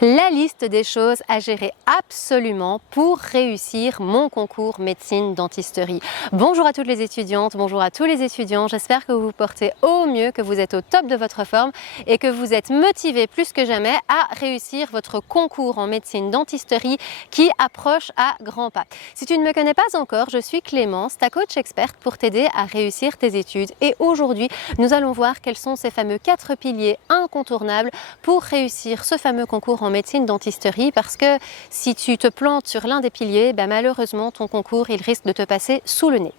La liste des choses à gérer absolument pour réussir mon concours médecine dentisterie. Bonjour à toutes les étudiantes, bonjour à tous les étudiants, j'espère que vous vous portez au mieux, que vous êtes au top de votre forme et que vous êtes motivés plus que jamais à réussir votre concours en médecine dentisterie qui approche à grands pas. Si tu ne me connais pas encore, je suis Clémence, ta coach experte pour t'aider à réussir tes études et aujourd'hui nous allons voir quels sont ces fameux 4 piliers incontournables pour réussir ce fameux concours en médecine dentisterie, parce que si tu te plantes sur l'un des piliers, malheureusement ton concours il risque de te passer sous le nez.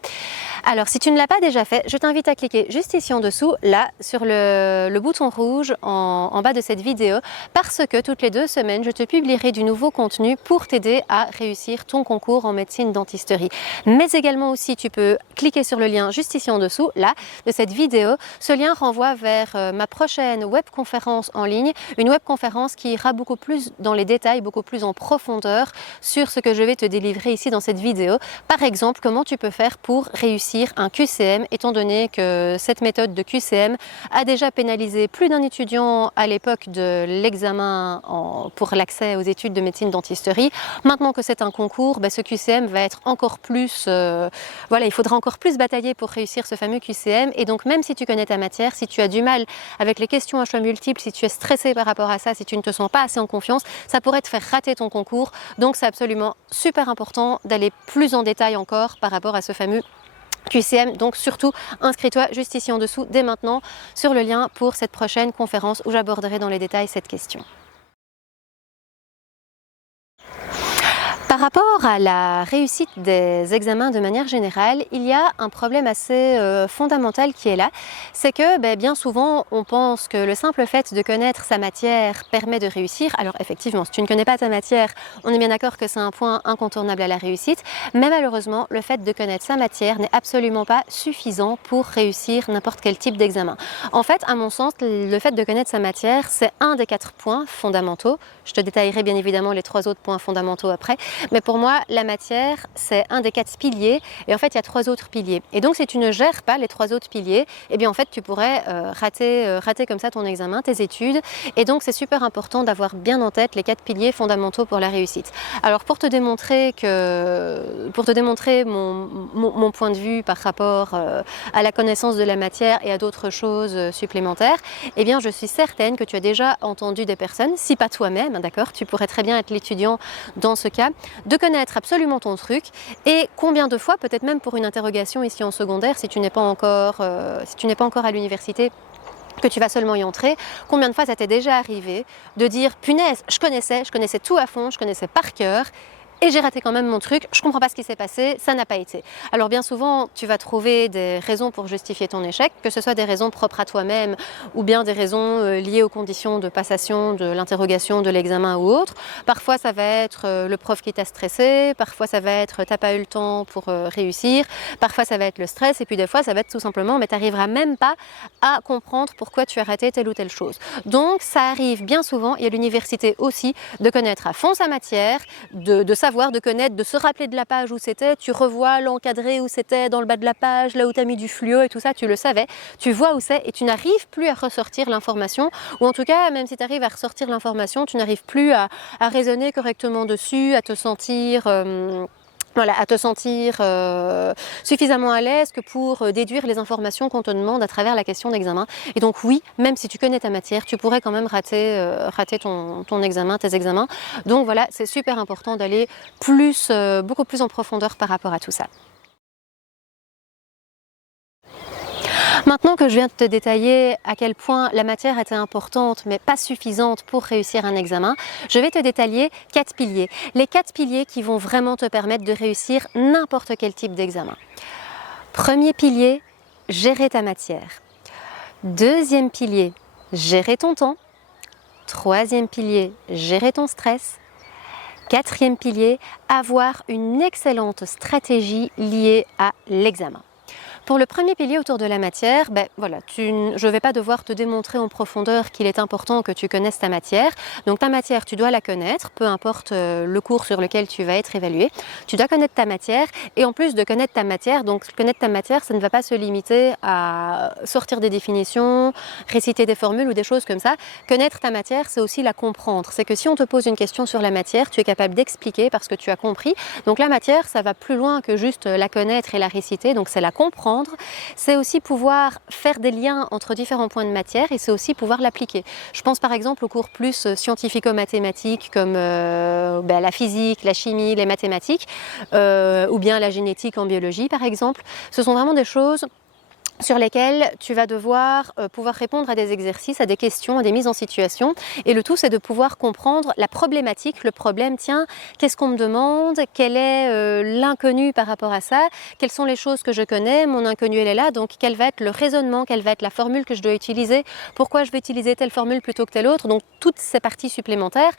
Alors si tu ne l'as pas déjà fait, je t'invite à cliquer juste ici en dessous, là sur le bouton rouge en bas de cette vidéo, parce que toutes les 2 semaines je te publierai du nouveau contenu pour t'aider à réussir ton concours en médecine dentisterie. Mais également aussi tu peux cliquer sur le lien juste ici en dessous, là, de cette vidéo. Ce lien renvoie vers ma prochaine webconférence en ligne, une webconférence qui ira beaucoup plus dans les détails, beaucoup plus en profondeur sur ce que je vais te délivrer ici dans cette vidéo. Par exemple, comment tu peux faire pour réussir un QCM, étant donné que cette méthode de QCM a déjà pénalisé plus d'un étudiant à l'époque de l'examen pour l'accès aux études de médecine dentisterie. Maintenant que c'est un concours, ce QCM va être encore plus... il faudra encore plus batailler pour réussir ce fameux QCM. Et donc même si tu connais ta matière, si tu as du mal avec les questions à choix multiples, si tu es stressé par rapport à ça, si tu ne te sens pas assez en confiance, ça pourrait te faire rater ton concours. Donc c'est absolument super important d'aller plus en détail encore par rapport à ce fameux QCM. Donc surtout, inscris-toi juste ici en dessous dès maintenant sur le lien pour cette prochaine conférence où j'aborderai dans les détails cette question. Par rapport à la réussite des examens de manière générale, il y a un problème assez fondamental qui est là. C'est que bien souvent, on pense que le simple fait de connaître sa matière permet de réussir. Alors effectivement, si tu ne connais pas ta matière, on est bien d'accord que c'est un point incontournable à la réussite. Mais malheureusement, le fait de connaître sa matière n'est absolument pas suffisant pour réussir n'importe quel type d'examen. En fait, à mon sens, le fait de connaître sa matière, c'est un des 4 points fondamentaux. Je te détaillerai bien évidemment les 3 autres points fondamentaux après. Mais pour moi, la matière, c'est un des 4 piliers. Et en fait, il y a 3 autres piliers. Et donc, si tu ne gères pas les 3 autres piliers, en fait, tu pourrais rater comme ça ton examen, tes études. Et donc, c'est super important d'avoir bien en tête les 4 piliers fondamentaux pour la réussite. Alors, pour te démontrer mon point de vue par rapport à la connaissance de la matière et à d'autres choses supplémentaires, je suis certaine que tu as déjà entendu des personnes, si pas toi-même, d'accord, tu pourrais très bien être l'étudiant dans ce cas, de connaître absolument ton truc et combien de fois, peut-être même pour une interrogation ici en secondaire, si tu n'es pas encore à l'université, que tu vas seulement y entrer, combien de fois ça t'est déjà arrivé de dire punaise, je connaissais tout à fond, je connaissais par cœur, et j'ai raté quand même mon truc, je comprends pas ce qui s'est passé, ça n'a pas été. Alors bien souvent, tu vas trouver des raisons pour justifier ton échec, que ce soit des raisons propres à toi-même ou bien des raisons liées aux conditions de passation de l'interrogation, de l'examen ou autre. Parfois, ça va être le prof qui t'a stressé, parfois ça va être t'as pas eu le temps pour réussir, parfois ça va être le stress et puis des fois ça va être tout simplement mais tu n'arriveras même pas à comprendre pourquoi tu as raté telle ou telle chose. Donc ça arrive bien souvent, et à l'université aussi, de connaître à fond sa matière, de savoir, de connaître, de se rappeler de la page où c'était, tu revois l'encadré où c'était dans le bas de la page, là où tu as mis du fluo et tout ça, tu le savais, tu vois où c'est et tu n'arrives plus à ressortir l'information, ou en tout cas, même si tu arrives à ressortir l'information, tu n'arrives plus à raisonner correctement dessus, à te sentir... suffisamment à l'aise que pour déduire les informations qu'on te demande à travers la question d'examen. Et donc oui, même si tu connais ta matière, tu pourrais quand même rater ton examen, tes examens. Donc voilà, c'est super important d'aller beaucoup plus en profondeur par rapport à tout ça. Maintenant que je viens de te détailler à quel point la matière était importante mais pas suffisante pour réussir un examen, je vais te détailler 4 piliers. Les 4 piliers qui vont vraiment te permettre de réussir n'importe quel type d'examen. Premier pilier, gérer ta matière. Deuxième pilier, gérer ton temps. Troisième pilier, gérer ton stress. Quatrième pilier, avoir une excellente stratégie liée à l'examen. Pour le premier pilier autour de la matière, voilà, je ne vais pas devoir te démontrer en profondeur qu'il est important que tu connaisses ta matière. Donc ta matière, tu dois la connaître, peu importe le cours sur lequel tu vas être évalué. Tu dois connaître ta matière et en plus de connaître ta matière, donc connaître ta matière, ça ne va pas se limiter à sortir des définitions, réciter des formules ou des choses comme ça. Connaître ta matière, c'est aussi la comprendre. C'est que si on te pose une question sur la matière, tu es capable d'expliquer parce que tu as compris. Donc la matière, ça va plus loin que juste la connaître et la réciter, donc c'est la comprendre. C'est aussi pouvoir faire des liens entre différents points de matière et c'est aussi pouvoir l'appliquer. Je pense par exemple aux cours plus scientifico-mathématiques comme la physique, la chimie, les mathématiques ou bien la génétique en biologie par exemple. Ce sont vraiment des choses sur lesquels tu vas devoir pouvoir répondre à des exercices, à des questions, à des mises en situation. Et le tout, c'est de pouvoir comprendre la problématique, le problème. Tiens, qu'est-ce qu'on me demande? Quel est l'inconnu par rapport à ça? Quelles sont les choses que je connais? Mon inconnu, elle est là. Donc, quel va être le raisonnement? Quelle va être la formule que je dois utiliser? Pourquoi je vais utiliser telle formule plutôt que telle autre? Donc, toutes ces parties supplémentaires,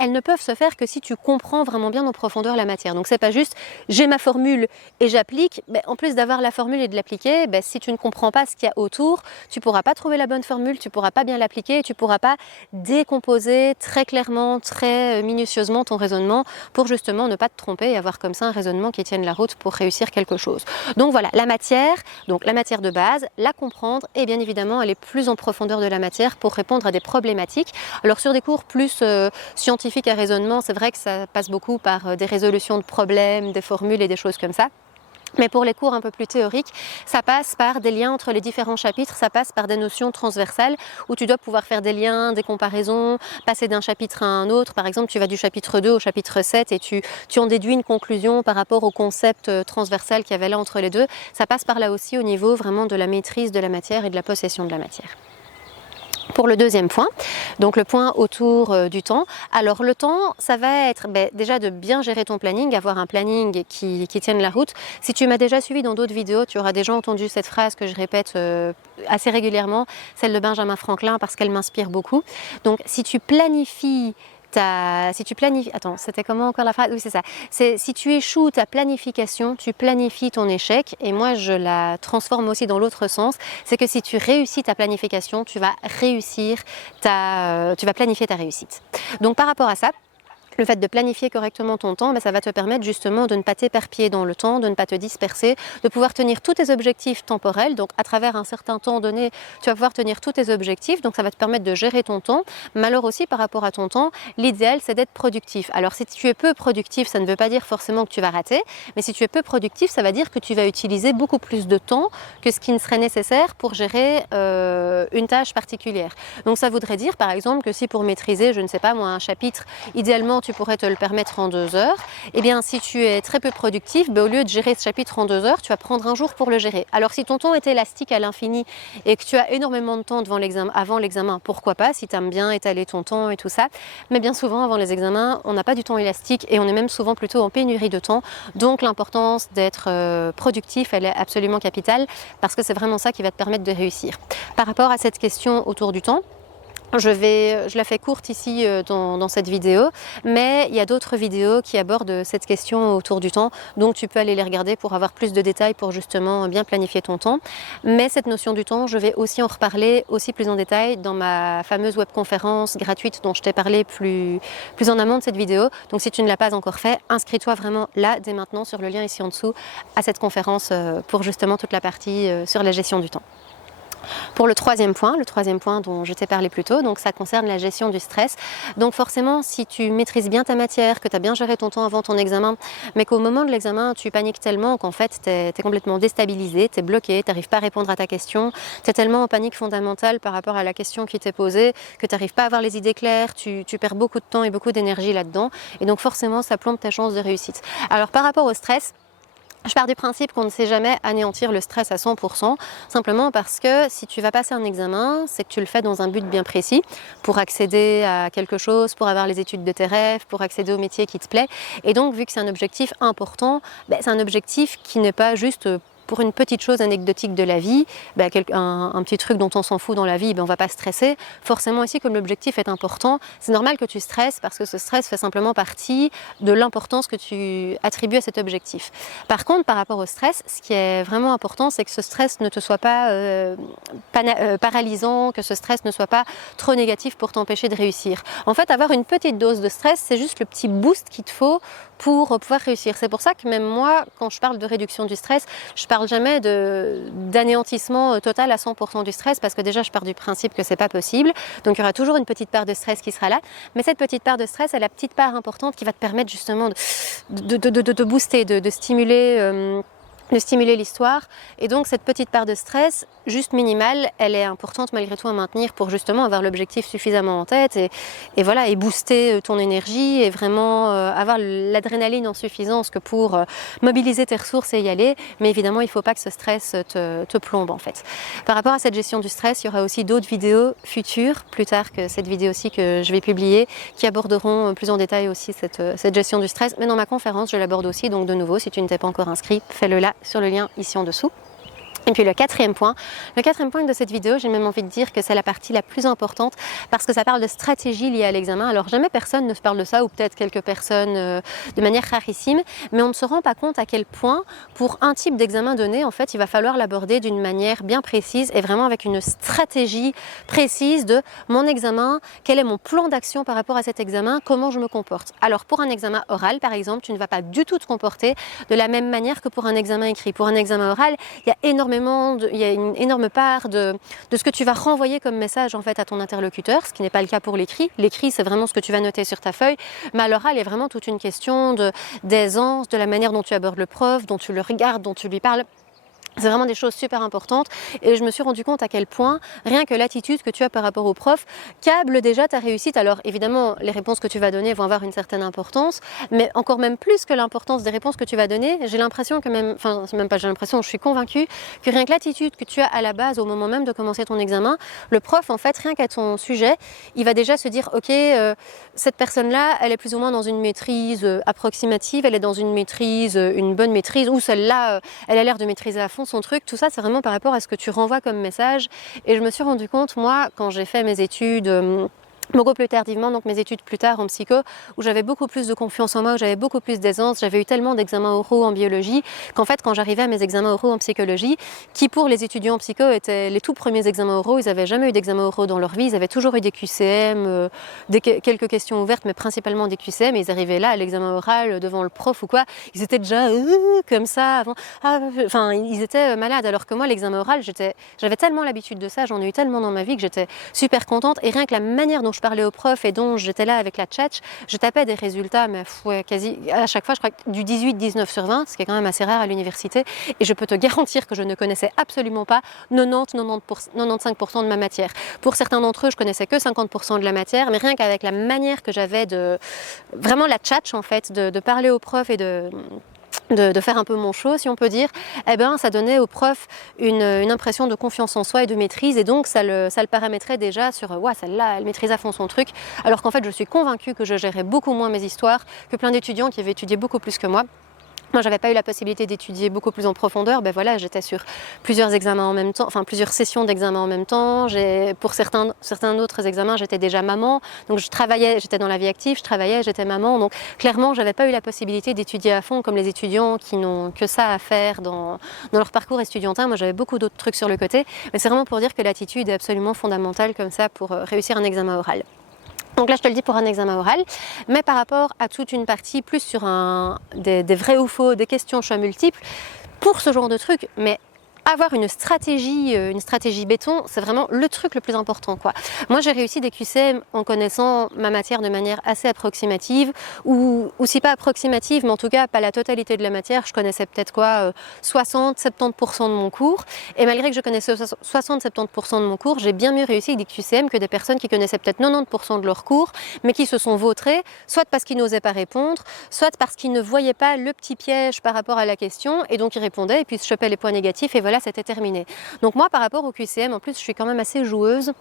elles ne peuvent se faire que si tu comprends vraiment bien en profondeur la matière. Donc, c'est pas juste j'ai ma formule et j'applique. En plus d'avoir la formule et de l'appliquer, si tu ne comprends pas ce qu'il y a autour, tu ne pourras pas trouver la bonne formule, tu ne pourras pas bien l'appliquer, tu ne pourras pas décomposer très clairement, très minutieusement ton raisonnement pour justement ne pas te tromper et avoir comme ça un raisonnement qui tienne la route pour réussir quelque chose. Donc voilà, la matière de base, la comprendre et bien évidemment aller plus en profondeur de la matière pour répondre à des problématiques. Alors sur des cours plus scientifiques à raisonnement, c'est vrai que ça passe beaucoup par des résolutions de problèmes, des formules et des choses comme ça. Mais pour les cours un peu plus théoriques, ça passe par des liens entre les différents chapitres, ça passe par des notions transversales où tu dois pouvoir faire des liens, des comparaisons, passer d'un chapitre à un autre. Par exemple, tu vas du chapitre 2 au chapitre 7 et tu en déduis une conclusion par rapport au concept transversal qu'il y avait là entre les deux. Ça passe par là aussi au niveau vraiment de la maîtrise de la matière et de la possession de la matière. Pour le deuxième point, donc le point autour du temps. Alors le temps, ça va être déjà de bien gérer ton planning, avoir un planning qui tienne la route. Si tu m'as déjà suivi dans d'autres vidéos, tu auras déjà entendu cette phrase que je répète assez régulièrement, celle de Benjamin Franklin, parce qu'elle m'inspire beaucoup. Donc si tu planifies attends, c'était comment encore la phrase? Oui, c'est ça. Si tu échoues ta planification, tu planifies ton échec. Et moi, je la transforme aussi dans l'autre sens. C'est que si tu réussis ta planification, tu vas planifier ta réussite. Donc, par rapport à ça, le fait de planifier correctement ton temps, ça va te permettre justement de ne pas t'éparpiller dans le temps, de ne pas te disperser, de pouvoir tenir tous tes objectifs temporels. Donc à travers un certain temps donné, tu vas pouvoir tenir tous tes objectifs. Donc ça va te permettre de gérer ton temps. Mais alors aussi par rapport à ton temps, l'idéal c'est d'être productif. Alors si tu es peu productif, ça ne veut pas dire forcément que tu vas rater. Mais si tu es peu productif, ça va dire que tu vas utiliser beaucoup plus de temps que ce qui ne serait nécessaire pour gérer une tâche particulière. Donc ça voudrait dire par exemple que si pour maîtriser, je ne sais pas moi, un chapitre, idéalement tu pourrais te le permettre en 2 heures, et bien si tu es très peu productif, au lieu de gérer ce chapitre en 2 heures, tu vas prendre un jour pour le gérer. Alors si ton temps est élastique à l'infini et que tu as énormément de temps avant l'examen, pourquoi pas, si tu aimes bien étaler ton temps et tout ça, mais bien souvent avant les examens, on n'a pas du temps élastique et on est même souvent plutôt en pénurie de temps, donc l'importance d'être productif, elle est absolument capitale parce que c'est vraiment ça qui va te permettre de réussir. Par rapport à cette question autour du temps, je la fais courte ici dans cette vidéo, mais il y a d'autres vidéos qui abordent cette question autour du temps, donc tu peux aller les regarder pour avoir plus de détails pour justement bien planifier ton temps. Mais cette notion du temps, je vais aussi en reparler aussi plus en détail dans ma fameuse webconférence gratuite dont je t'ai parlé plus en amont de cette vidéo. Donc si tu ne l'as pas encore fait, inscris-toi vraiment là dès maintenant sur le lien ici en dessous à cette conférence pour justement toute la partie sur la gestion du temps. Pour le troisième point dont je t'ai parlé plus tôt, donc ça concerne la gestion du stress. Donc forcément, si tu maîtrises bien ta matière, que tu as bien géré ton temps avant ton examen, mais qu'au moment de l'examen, tu paniques tellement qu'en fait, tu es complètement déstabilisé, tu es bloqué, tu n'arrives pas à répondre à ta question, tu es tellement en panique fondamentale par rapport à la question qui t'est posée que tu n'arrives pas à avoir les idées claires, tu perds beaucoup de temps et beaucoup d'énergie là-dedans, et donc forcément, ça plombe tes chances de réussite. Alors par rapport au stress, je pars du principe qu'on ne sait jamais anéantir le stress à 100%, simplement parce que si tu vas passer un examen, c'est que tu le fais dans un but bien précis, pour accéder à quelque chose, pour avoir les études de tes rêves, pour accéder au métier qui te plaît. Et donc, vu que c'est un objectif important, c'est un objectif qui n'est pas juste pour une petite chose anecdotique de la vie, un petit truc dont on s'en fout dans la vie, on ne va pas stresser. Forcément ici, comme l'objectif est important, c'est normal que tu stresses parce que ce stress fait simplement partie de l'importance que tu attribues à cet objectif. Par contre, par rapport au stress, ce qui est vraiment important, c'est que ce stress ne te soit pas paralysant, que ce stress ne soit pas trop négatif pour t'empêcher de réussir. En fait, avoir une petite dose de stress, c'est juste le petit boost qu'il te faut pour pouvoir réussir. C'est pour ça que même moi, quand je parle de réduction du stress, je parle jamais d'anéantissement total à 100% du stress, parce que déjà je pars du principe que c'est pas possible. Donc il y aura toujours une petite part de stress qui sera là, mais cette petite part de stress est la petite part importante qui va te permettre justement de booster, de stimuler l'histoire. Et donc cette petite part de stress, juste minimale, elle est importante malgré tout à maintenir pour justement avoir l'objectif suffisamment en tête et voilà, et booster ton énergie et vraiment avoir l'adrénaline en suffisance que pour mobiliser tes ressources et y aller. Mais évidemment, il ne faut pas que ce stress te plombe en fait. Par rapport à cette gestion du stress, il y aura aussi d'autres vidéos futures, plus tard que cette vidéo-ci que je vais publier, qui aborderont plus en détail aussi cette gestion du stress. Mais dans ma conférence, je l'aborde aussi, donc de nouveau, si tu ne t'es pas encore inscrit, fais-le là sur le lien ici en dessous. Et puis le quatrième point de cette vidéo, j'ai même envie de dire que c'est la partie la plus importante parce que ça parle de stratégie liée à l'examen. Alors jamais personne ne se parle de ça, ou peut-être quelques personnes de manière rarissime, mais on ne se rend pas compte à quel point pour un type d'examen donné, en fait, il va falloir l'aborder d'une manière bien précise et vraiment avec une stratégie précise de mon examen, quel est mon plan d'action par rapport à cet examen, comment je me comporte. Alors pour un examen oral, par exemple, tu ne vas pas du tout te comporter de la même manière que pour un examen écrit. Pour un examen oral, il y a une énorme part de ce que tu vas renvoyer comme message en fait à ton interlocuteur, ce qui n'est pas le cas pour l'écrit. L'écrit, c'est vraiment ce que tu vas noter sur ta feuille, mais à l'oral, il y a vraiment toute une question d'aisance, de la manière dont tu abordes le prof, dont tu le regardes, dont tu lui parles. C'est vraiment des choses super importantes et je me suis rendu compte à quel point rien que l'attitude que tu as par rapport au prof câble déjà ta réussite. Alors évidemment, les réponses que tu vas donner vont avoir une certaine importance, mais encore même plus que l'importance des réponses que tu vas donner, j'ai l'impression que je suis convaincue que rien que l'attitude que tu as à la base au moment même de commencer ton examen, le prof en fait, rien qu'à ton sujet, il va déjà se dire ok, cette personne-là, elle est plus ou moins dans une maîtrise approximative, elle est dans une maîtrise, une bonne maîtrise, ou celle-là, elle a l'air de maîtriser à fond son truc. Tout ça, c'est vraiment par rapport à ce que tu renvoies comme message. Et je me suis rendu compte, moi, quand j'ai fait mes études beaucoup plus tardivement, donc mes études plus tard en psycho, où j'avais beaucoup plus de confiance en moi, où j'avais beaucoup plus d'aisance, j'avais eu tellement d'examens oraux en biologie, qu'en fait quand j'arrivais à mes examens oraux en psychologie, qui pour les étudiants en psycho étaient les tout premiers examens oraux, ils n'avaient jamais eu d'examens oraux dans leur vie, ils avaient toujours eu des QCM, quelques questions ouvertes, mais principalement des QCM, et ils arrivaient là à l'examen oral devant le prof ou quoi, ils étaient déjà comme ça, avant, ils étaient malades, alors que moi l'examen oral, j'avais tellement l'habitude de ça, j'en ai eu tellement dans ma vie que j'étais super contente, et rien que la manière dont je parlais au prof et dont j'étais là avec la tchatch, je tapais des résultats, mais quasi à chaque fois, je crois que du 18-19 sur 20, ce qui est quand même assez rare à l'université, et je peux te garantir que je ne connaissais absolument pas 95% de ma matière. Pour certains d'entre eux, je connaissais que 50% de la matière, mais rien qu'avec la manière que j'avais vraiment la tchatch en fait, de parler au prof et de faire un peu mon show, si on peut dire, eh ben, ça donnait au prof une impression de confiance en soi et de maîtrise, et donc ça le paramétrait déjà sur « ouais, celle-là, elle maîtrise à fond son truc », alors qu'en fait, je suis convaincue que je gérais beaucoup moins mes histoires que plein d'étudiants qui avaient étudié beaucoup plus que moi. Moi, j'avais pas eu la possibilité d'étudier beaucoup plus en profondeur. Ben voilà, j'étais sur plusieurs examens en même temps, enfin plusieurs sessions d'examen en même temps. Pour certains autres examens, j'étais déjà maman, donc je travaillais, j'étais dans la vie active, je travaillais, j'étais maman. Donc clairement, j'avais pas eu la possibilité d'étudier à fond comme les étudiants qui n'ont que ça à faire dans leur parcours estudiantin. Moi, j'avais beaucoup d'autres trucs sur le côté, mais c'est vraiment pour dire que l'attitude est absolument fondamentale comme ça pour réussir un examen oral. Donc là, je te le dis pour un examen oral, mais par rapport à toute une partie plus sur des vrais ou faux, des questions choix multiples, pour ce genre de truc, mais avoir une stratégie béton, c'est vraiment le truc le plus important, quoi. Moi, j'ai réussi des QCM en connaissant ma matière de manière assez approximative, ou si pas approximative, mais en tout cas pas la totalité de la matière. Je connaissais peut-être 60-70% de mon cours, et malgré que je connaissais 60-70% de mon cours, j'ai bien mieux réussi avec des QCM que des personnes qui connaissaient peut-être 90% de leur cours, mais qui se sont vautrées, soit parce qu'ils n'osaient pas répondre, soit parce qu'ils ne voyaient pas le petit piège par rapport à la question, et donc ils répondaient, et puis ils se chopaient les points négatifs, et voilà, c'était terminé. Donc moi, par rapport au QCM, en plus, je suis quand même assez joueuse.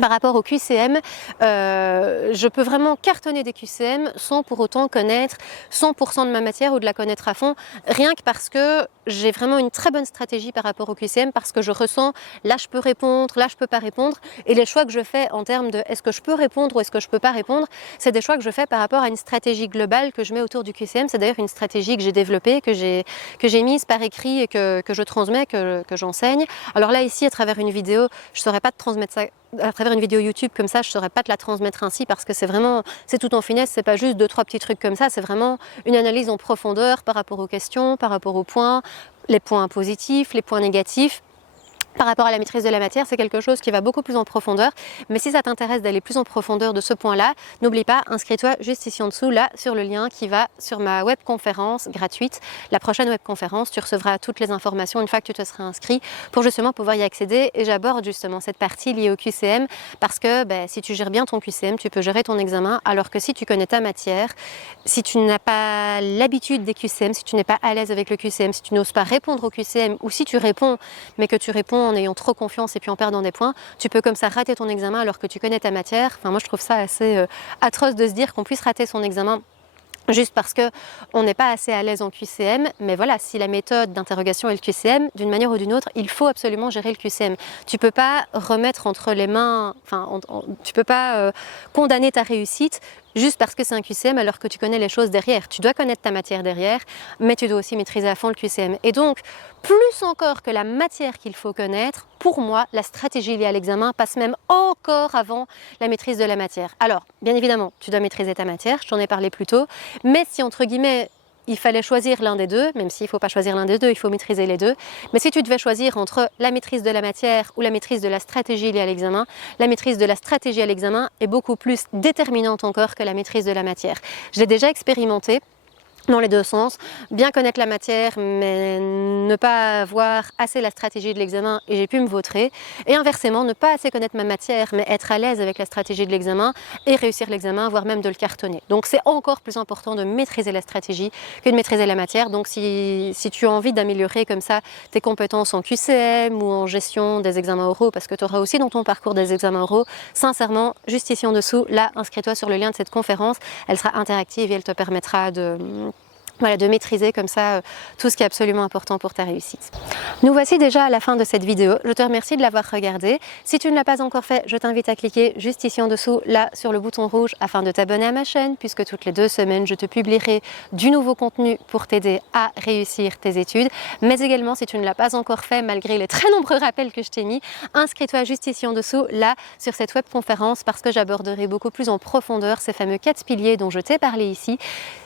Par rapport au QCM, je peux vraiment cartonner des QCM sans pour autant connaître 100% de ma matière ou de la connaître à fond, rien que parce que j'ai vraiment une très bonne stratégie par rapport au QCM parce que je ressens, là je peux répondre, là je peux pas répondre. Et les choix que je fais en termes de est-ce que je peux répondre ou est-ce que je peux pas répondre, c'est des choix que je fais par rapport à une stratégie globale que je mets autour du QCM. C'est d'ailleurs une stratégie que j'ai développée, que j'ai mise par écrit et que je transmets, que j'enseigne. Alors là ici, à travers une vidéo, je ne saurais pas te transmettre ça. À travers une vidéo YouTube comme ça, je ne saurais pas te la transmettre ainsi parce que c'est tout en finesse, c'est pas juste 2-3 petits trucs comme ça, c'est vraiment une analyse en profondeur par rapport aux questions, par rapport aux points, les points positifs, les points négatifs. Par rapport à la maîtrise de la matière, c'est quelque chose qui va beaucoup plus en profondeur. Mais si ça t'intéresse d'aller plus en profondeur de ce point-là, n'oublie pas, inscris-toi juste ici en dessous, là, sur le lien qui va sur ma webconférence gratuite. La prochaine webconférence, tu recevras toutes les informations une fois que tu te seras inscrit pour justement pouvoir y accéder. Et j'aborde justement cette partie liée au QCM parce que si tu gères bien ton QCM, tu peux gérer ton examen. Alors que si tu connais ta matière, si tu n'as pas l'habitude des QCM, si tu n'es pas à l'aise avec le QCM, si tu n'oses pas répondre au QCM ou si tu réponds, mais que tu réponds en ayant trop confiance et puis en perdant des points, tu peux comme ça rater ton examen alors que tu connais ta matière. Enfin, moi, je trouve ça assez atroce de se dire qu'on puisse rater son examen juste parce qu'on n'est pas assez à l'aise en QCM. Mais voilà, si la méthode d'interrogation est le QCM, d'une manière ou d'une autre, il faut absolument gérer le QCM. Tu ne peux pas remettre entre les mains, tu ne peux pas condamner ta réussite juste parce que c'est un QCM alors que tu connais les choses derrière. Tu dois connaître ta matière derrière, mais tu dois aussi maîtriser à fond le QCM. Et donc, plus encore que la matière qu'il faut connaître, pour moi, la stratégie liée à l'examen passe même encore avant la maîtrise de la matière. Alors, bien évidemment, tu dois maîtriser ta matière, je t'en ai parlé plus tôt, mais si entre guillemets, il fallait choisir l'un des deux, même s'il ne faut pas choisir l'un des deux, il faut maîtriser les deux. Mais si tu devais choisir entre la maîtrise de la matière ou la maîtrise de la stratégie liée à l'examen, la maîtrise de la stratégie à l'examen est beaucoup plus déterminante encore que la maîtrise de la matière. Je l'ai déjà expérimenté dans les deux sens, bien connaître la matière mais ne pas avoir assez la stratégie de l'examen et j'ai pu me vautrer, et inversement ne pas assez connaître ma matière mais être à l'aise avec la stratégie de l'examen et réussir l'examen, voire même de le cartonner. Donc c'est encore plus important de maîtriser la stratégie que de maîtriser la matière. Donc si tu as envie d'améliorer comme ça tes compétences en QCM ou en gestion des examens oraux, parce que tu auras aussi dans ton parcours des examens oraux, sincèrement, juste ici en dessous, là, inscris-toi sur le lien de cette conférence, elle sera interactive et elle te permettra de maîtriser comme ça tout ce qui est absolument important pour ta réussite. Nous voici déjà à la fin de cette vidéo. Je te remercie de l'avoir regardée. Si tu ne l'as pas encore fait, je t'invite à cliquer juste ici en dessous, là, sur le bouton rouge afin de t'abonner à ma chaîne, puisque toutes les 2 semaines, je te publierai du nouveau contenu pour t'aider à réussir tes études. Mais également, si tu ne l'as pas encore fait, malgré les très nombreux rappels que je t'ai mis, inscris-toi juste ici en dessous, là, sur cette webconférence, parce que j'aborderai beaucoup plus en profondeur ces fameux 4 piliers dont je t'ai parlé ici.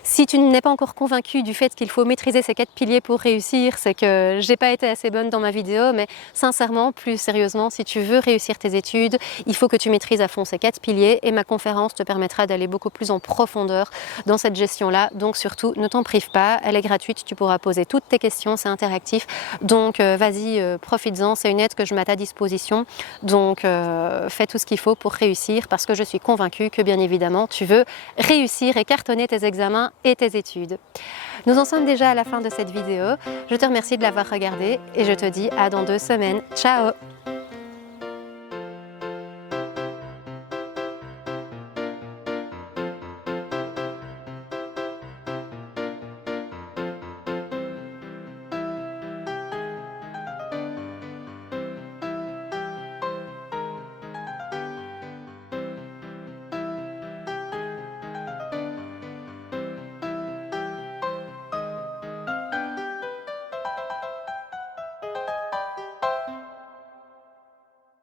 Si tu n'es pas encore convaincu du fait qu'il faut maîtriser ces 4 piliers pour réussir, c'est que j'ai pas été assez bonne dans ma vidéo, mais sincèrement, plus sérieusement, si tu veux réussir tes études, il faut que tu maîtrises à fond ces 4 piliers et ma conférence te permettra d'aller beaucoup plus en profondeur dans cette gestion-là. Donc surtout, ne t'en prive pas, elle est gratuite, tu pourras poser toutes tes questions, c'est interactif. Donc vas-y, profites-en, c'est une aide que je mets à ta disposition. Donc fais tout ce qu'il faut pour réussir parce que je suis convaincue que bien évidemment, tu veux réussir et cartonner tes examens et tes études. Nous en sommes déjà à la fin de cette vidéo. Je te remercie de l'avoir regardée et je te dis à dans 2 semaines. Ciao!